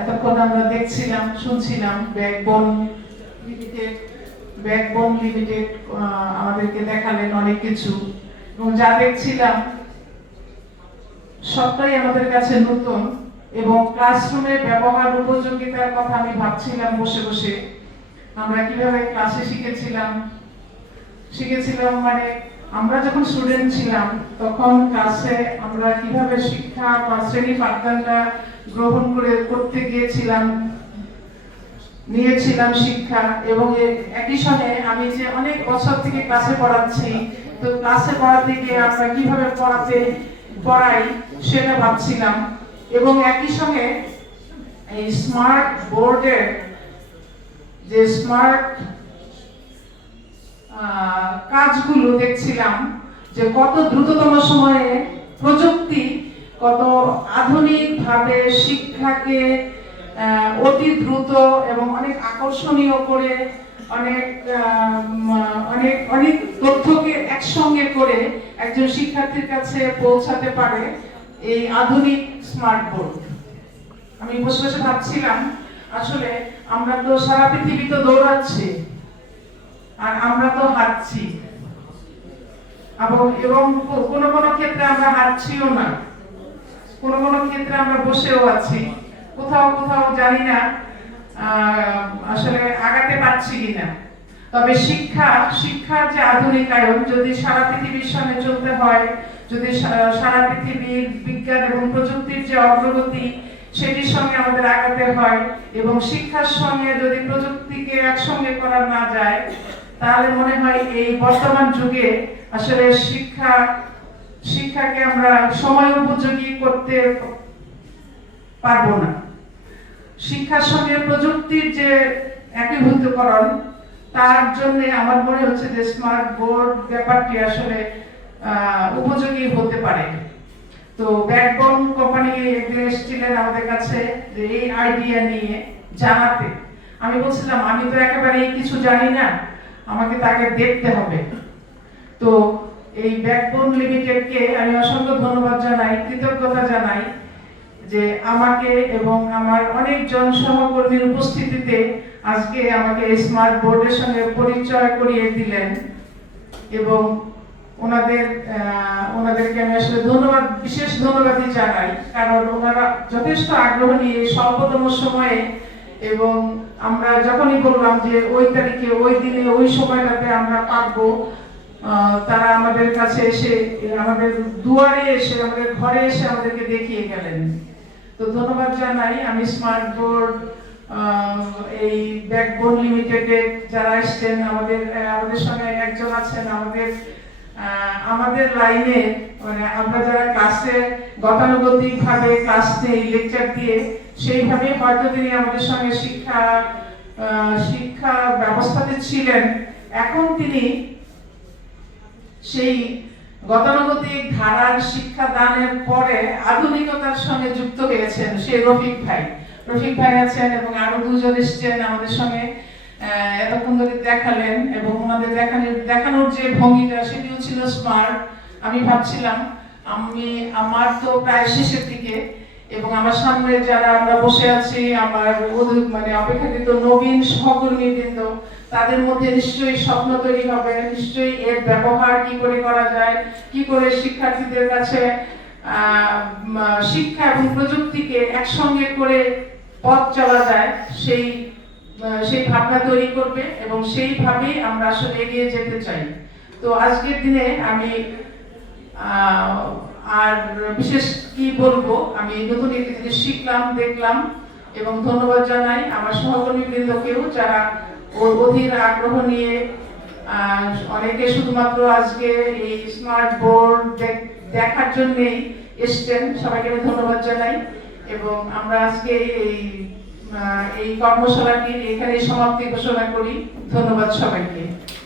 এতক্ষণ আমরা দেখছিলাম, শুনছিলাম লিমিটেড ব্যাকবোন লিমিটেড আমাদেরকে দেখালেন অনেক কিছু, এবং যা দেখছিলাম সবটাই আমাদের কাছে নতুন। এবং ক্লাসরুমে ব্যবহার উপযোগিতার কথা আমি ভাবছিলাম বসে বসে, আমরা কিভাবে ক্লাসে শিখেছিলাম মানে আমরা যখন স্টুডেন্ট ছিলাম তখন ক্লাসে আমরা কিভাবে শিক্ষা বা শ্রেণী পাঠদানটা গ্রহণ করতে গিয়েছিলাম, নিয়েছিলাম শিক্ষা। এবং একই সঙ্গে আমি যে অনেক বছর থেকে ক্লাসে পড়াচ্ছি, তো ক্লাসে পড়াতে গিয়ে আমরা কিভাবে পড়াই সেটা ভাবছিলাম। এবং একই সঙ্গে এই স্মার্ট বোর্ডের যে স্মার্ট কাজগুলো দেখছিলাম, যে কত দ্রুততম সময়ে প্রযুক্তি কত আধুনিক ভাবে শিক্ষাকে অতি দ্রুত এবং অনেক আকর্ষণীয় করে অনেক অনেক অনেক তথ্যকে একসঙ্গে করে একজন শিক্ষার্থীর কাছে পৌঁছাতে পারে এই আধুনিক স্মার্ট বোর্ড। আমি বসে বসে ভাবছিলাম, আসলে আমরা তো সারা পৃথিবী তো দৌড়াচ্ছি আর আমরা তো হাঁটছি, এবং কোনো কোনো ক্ষেত্রে আমরা হাঁটছিও না, কোনো কোনো ক্ষেত্রে আমরা বসেও আছি, কোথাও কোথাও জানি না আসলে আগাতে পারছি কিনা। তবে শিক্ষার যে আধুনিকায়ন, যদি সারা পৃথিবীর সঙ্গে চলতে হয়, যদি সারা পৃথিবীর বিজ্ঞান এবং প্রযুক্তির যে অগ্রগতি সেটির সঙ্গে আমাদের আগাতে হয়, এবং শিক্ষার সঙ্গে যদি প্রযুক্তিকে একসঙ্গে করা না যায়, তাহলে মনে হয় এই বর্তমান যুগে আসলে শিক্ষাকে আমরা সময় উপযোগী করতে পারবো না। শিক্ষার সঙ্গে প্রযুক্তির যে একীভূতকরণ, তার জন্য আমার মনে হচ্ছে যে স্মার্ট বোর্ড ব্যাপারটি আসলে উপযোগী হতে পারে। তো ব্যাকবোন কোম্পানি একদিন এসেছিলেন আমাদের কাছে যে এই আইডিয়া নিয়ে জানাতে। আমি বলছিলাম, আমি তো একেবারে কিছু জানি না, আমাকে তাকে দেখতে হবে। তো এই ব্যাকবোন লিমিটেডকে আমি অসংখ্য ধন্যবাদ জানাই, কৃতজ্ঞতা জানাই যে আমাকে এবং আমার অনেকজন সহকর্মীর উপস্থিতিতে আজকে আমাকে এই স্মার্ট বোর্ডের সঙ্গে পরিচয় করিয়ে দিলেন। এবং ওনাদেরকে আমি আসলে বিশেষ ধন্যবাদই জানাই, কারণ ওনারা যথেষ্ট আগ্রহ নিয়ে স্বল্পতম সময়ে, এবং আমরা যখনই বললাম যে ওই তারিখে, ওই দিনে, ওই সময়টাতে আমরা পারবো, তারা আমাদের কাছে এসে, আমাদের দুয়ারে এসে, আমাদের ঘরে এসে আমাদেরকে দেখিয়ে গেলেন। তো ধন্যবাদ জানাই আমি স্মার্ট বোর্ড, এই ব্যাকবোন লিমিটেডে যারা এসছেন, আমাদের সঙ্গে একজন আছেন আমাদের লাইনে, মানে আমরা যারা ক্লাসে গতানুগতিক ভাবে ক্লাস নেই, লেকচার দিয়ে, সেইভাবে হয়তো তিনি আমাদের সঙ্গে শিক্ষা ব্যবস্থাতে ছিলেন। এখন তিনি সেই গতানুগতিক ধারার শিক্ষা দানের পরে আধুনিকতার সঙ্গে যুক্ত হয়েছেন সেই রফিক ভাই আছেন, এবং আরো দুজন এসছেন আমাদের সঙ্গে, এতক্ষণ ধরে দেখালেন। এবং ওনাদের দেখানোর যে ভঙ্গিটা, সেটিও ছিল স্মার্ট। আমি ভাবছিলাম, আমার তো প্রায় শেষের দিকে, এবং আমার সামনে যারা আমরা বসে আছি, আমার মানে অপেক্ষাকৃত নবীন সহকর্মীবৃন্দ, তাদের মধ্যে নিশ্চয়ই স্বপ্ন তৈরি হবে, নিশ্চয়ই এর ব্যবহার কি করে করা যায়, কি করে শিক্ষার্থীদের কাছে শিক্ষা এবং প্রযুক্তিকে একসঙ্গে করে পথ চলা যায়, সেই ভাবনা তৈরি করবে, এবং সেইভাবেই আমরা আসলে এগিয়ে যেতে চাই। তো আজকের দিনে আমি আর বিশেষ কি বলবো, আমি নতুন একটি জিনিস শিখলাম, দেখলাম, এবং ধন্যবাদ জানাই আমার সহকর্মীবৃন্দকেও যারা অধীর আগ্রহ নিয়ে, অনেকে শুধুমাত্র আজকে এই স্মার্ট বোর্ড দেখার জন্যই এসছেন, সবাইকে আমি ধন্যবাদ জানাই। এবং আমরা আজকে এই কর্মশালাটির এখানে সমাপ্তি ঘোষণা করি। ধন্যবাদ সবাইকে।